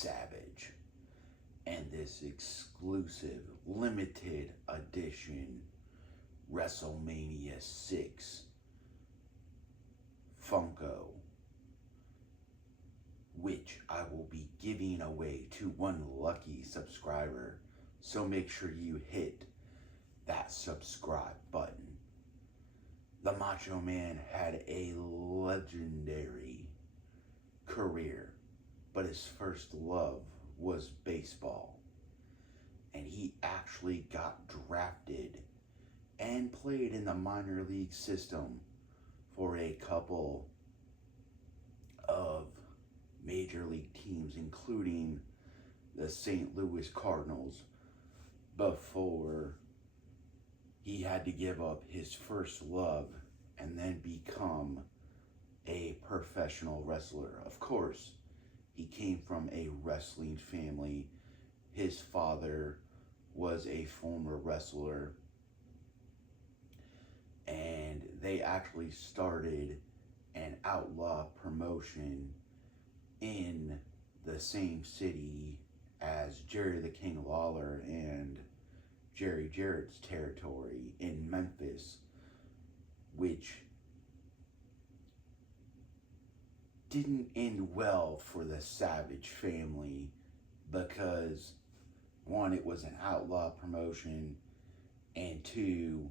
Savage and this exclusive limited edition WrestleMania 6 Funko, which I will be giving away to one lucky subscriber. So make sure you hit that subscribe button. The Macho Man had a legendary career, but his first love was baseball. And he actually got drafted and played in the minor league system for a couple of major league teams, including the St. Louis Cardinals, before he had to give up his first love and then become a professional wrestler. Of course, he came from a wrestling family. His father was a former wrestler, and they actually started an outlaw promotion in the same city as Jerry the King Lawler and Jerry Jarrett's territory in Memphis, which didn't end well for the Savage family because, one, it was an outlaw promotion, and two,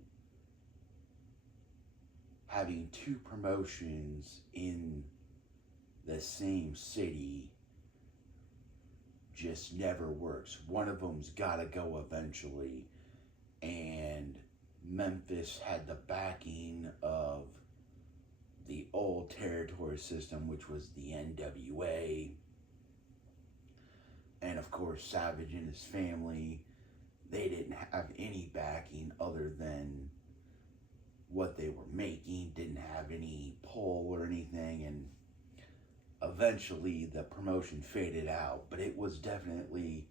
having two promotions in the same city just never works. One of them's gotta go eventually, and Memphis had the backing of the old territory system, which was the NWA, and of course Savage and his family, they didn't have any backing other than what they were making, didn't have any pull or anything, and eventually the promotion faded out. But it was definitely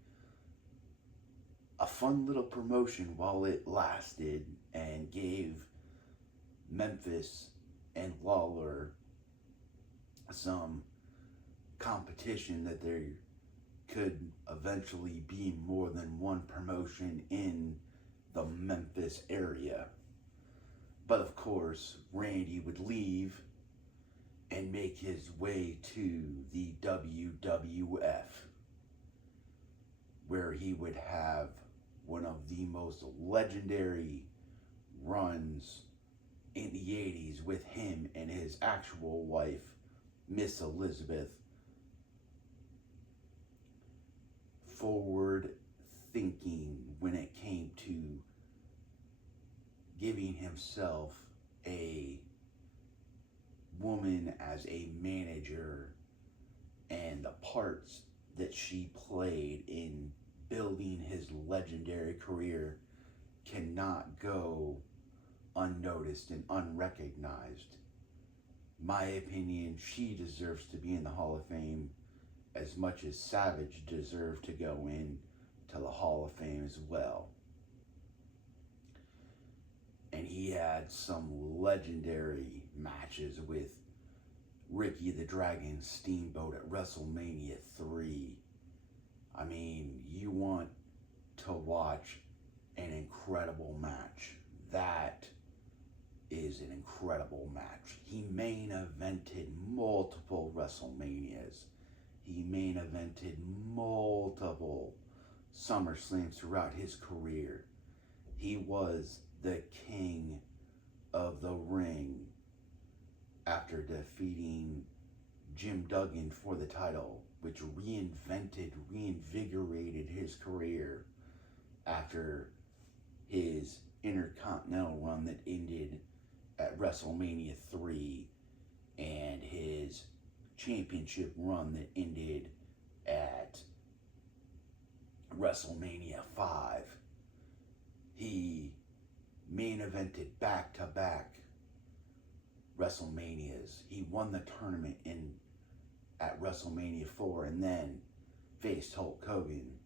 a fun little promotion while it lasted, and gave Memphis and Lawler some competition that there could eventually be more than one promotion in the Memphis area. But of course, Randy would leave and make his way to the WWF, where he would have one of the most legendary runs in the 80s with him and his actual wife, Miss Elizabeth. Forward thinking when it came to giving himself a woman as a manager, and the parts that she played in building his legendary career cannot go unnoticed and unrecognized. My opinion, she deserves to be in the Hall of Fame as much as Savage deserved to go in to the Hall of Fame as well. And he had some legendary matches with Ricky the Dragon Steamboat at WrestleMania 3. I mean, you want to watch an incredible match. That is an incredible match. He main evented multiple WrestleManias. He main evented multiple SummerSlams throughout his career. He was the king of the ring after defeating Jim Duggan for the title, which reinvigorated his career after his Intercontinental run that ended at WrestleMania 3 and his championship run that ended at WrestleMania 5. He main evented back-to-back WrestleManias. He won the tournament at WrestleMania 4 and then faced Hulk Hogan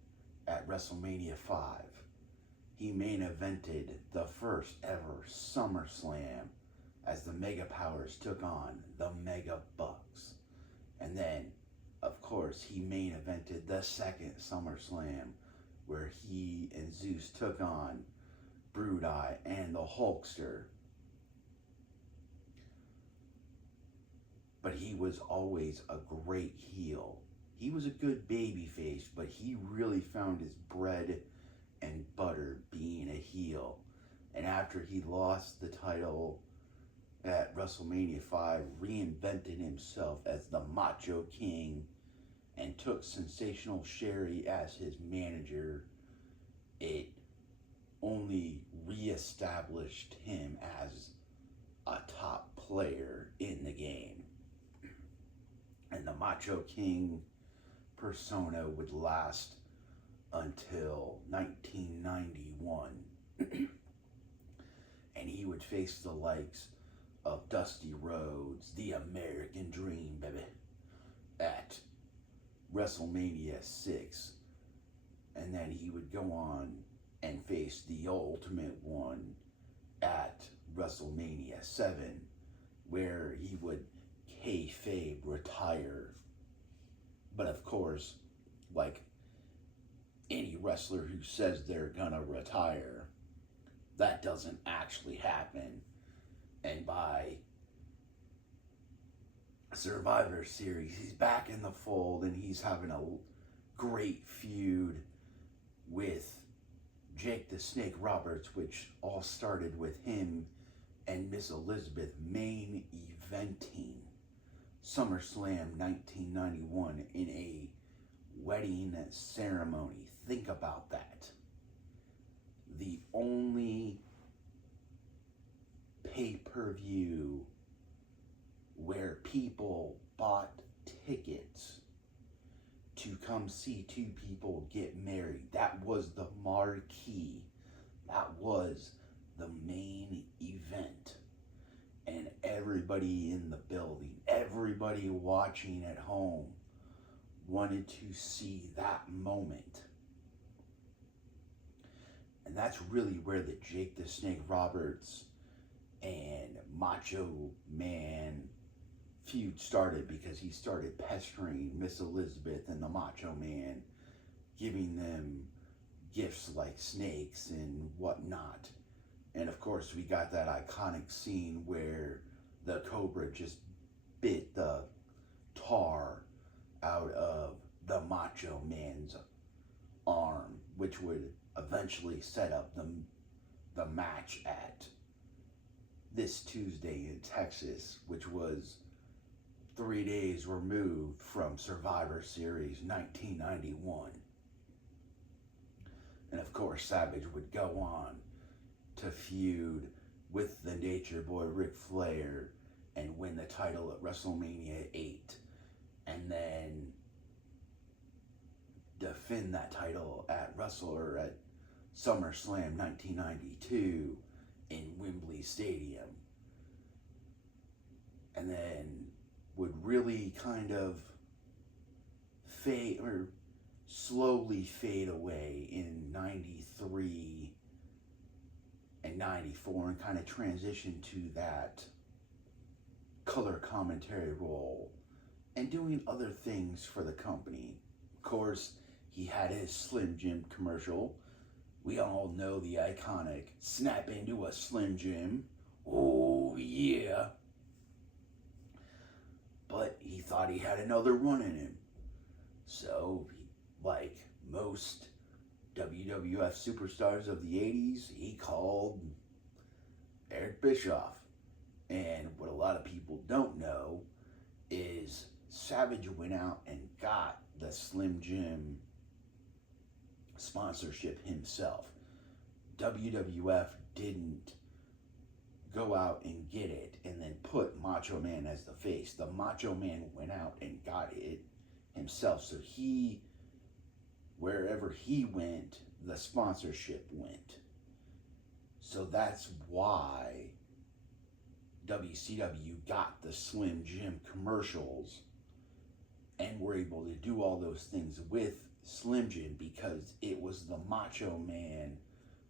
at WrestleMania 5. He main evented the first ever SummerSlam as the Mega Powers took on the Mega Bucks. And then of course, he main evented the second SummerSlam, where he and Zeus took on Brood Eye and the Hulkster. But he was always a great heel. He was a good babyface, but he really found his bread and butter being a heel. And after he lost the title at WrestleMania 5, reinvented himself as the Macho King and took Sensational Sherry as his manager, it only reestablished him as a top player in the game. And the Macho King persona would last until 1991. And he would face the likes of Dusty Rhodes, the American Dream, baby, at WrestleMania 6. And then he would go on and face the Ultimate One at WrestleMania 7, where he would kayfabe retire. But of course, like any wrestler who says they're gonna retire, that doesn't actually happen. And by Survivor Series, he's back in the fold and he's having a great feud with Jake the Snake Roberts, which all started with him and Miss Elizabeth main eventing SummerSlam 1991 in a wedding ceremony. Think about that. The only pay-per-view where people bought tickets to come see two people get married. That was the marquee. That was the main event. And everybody in the building, everybody watching at home wanted to see that moment. And that's really where the Jake the Snake Roberts and Macho Man feud started, because he started pestering Miss Elizabeth and the Macho Man, giving them gifts like snakes and whatnot. And of course, we got that iconic scene where the Cobra just bit the tar out of the Macho Man's arm, which would eventually set up the match at this Tuesday in Texas, which was 3 days removed from Survivor Series 1991. And of course, Savage would go on to feud with the Nature Boy Ric Flair and win the title at WrestleMania 8. And then defend that title at SummerSlam 1992 in Wembley Stadium. And then would really kind of fade, or slowly fade away in 93 and 94, and kind of transition to that color commentary role and doing other things for the company. Of course, he had his Slim Jim commercial. We all know the iconic snap into a Slim Jim. Oh yeah. But he thought he had another run in him. So, like most WWF superstars of the 80s, he called Eric Bischoff. And what a lot of people don't know is Savage went out and got the Slim Jim sponsorship himself. WWF didn't go out and get it and then put Macho Man as the face. The Macho Man went out and got it himself. So he, wherever he went, the sponsorship went. So that's why WCW got the Slim Jim commercials and were able to do all those things with Slim Jim, because it was the Macho Man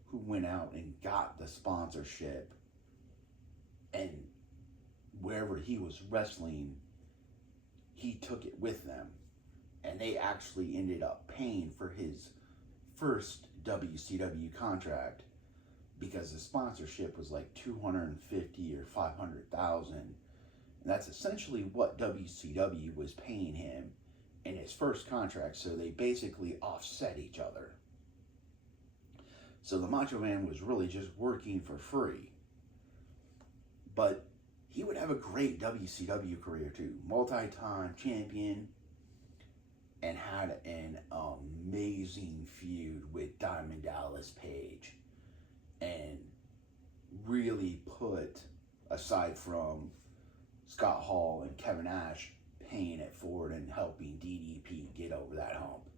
who went out and got the sponsorship, and wherever he was wrestling, he took it with them. And they actually ended up paying for his first WCW contract because the sponsorship was like 250 or 500,000. And that's essentially what WCW was paying him in his first contract. So they basically offset each other. So the Macho Man was really just working for free. But he would have a great WCW career too. Multi-time champion, and had an amazing feud with Diamond Dallas Page. And really put, aside from Scott Hall and Kevin Nash paying it forward and helping DDP get over that hump,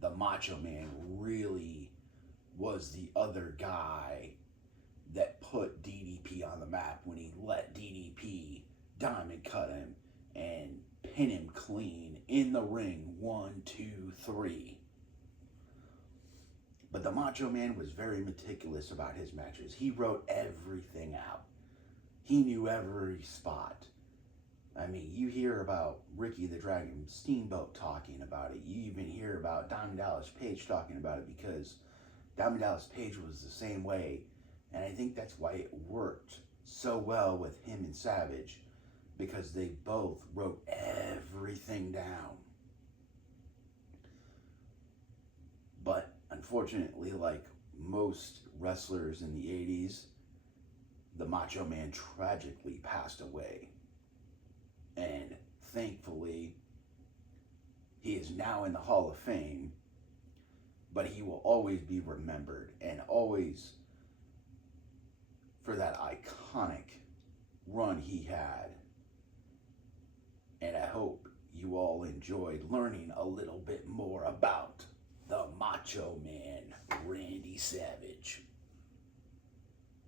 the Macho Man really was the other guy that put DDP on the map when he let DDP diamond cut him and pin him clean in the ring. 1, 2, 3. But the Macho Man was very meticulous about his matches. He wrote everything out. He knew every spot. I mean, you hear about Ricky the Dragon Steamboat talking about it. You even hear about Diamond Dallas Page talking about it, because Diamond Dallas Page was the same way. And I think that's why it worked so well with him and Savage, because they both wrote everything down. But unfortunately, like most wrestlers in the 80s, the Macho Man tragically passed away. And thankfully, he is now in the Hall of Fame, but he will always be remembered, and always for that iconic run he had. And I hope you all enjoyed learning a little bit more about the Macho Man, Randy Savage.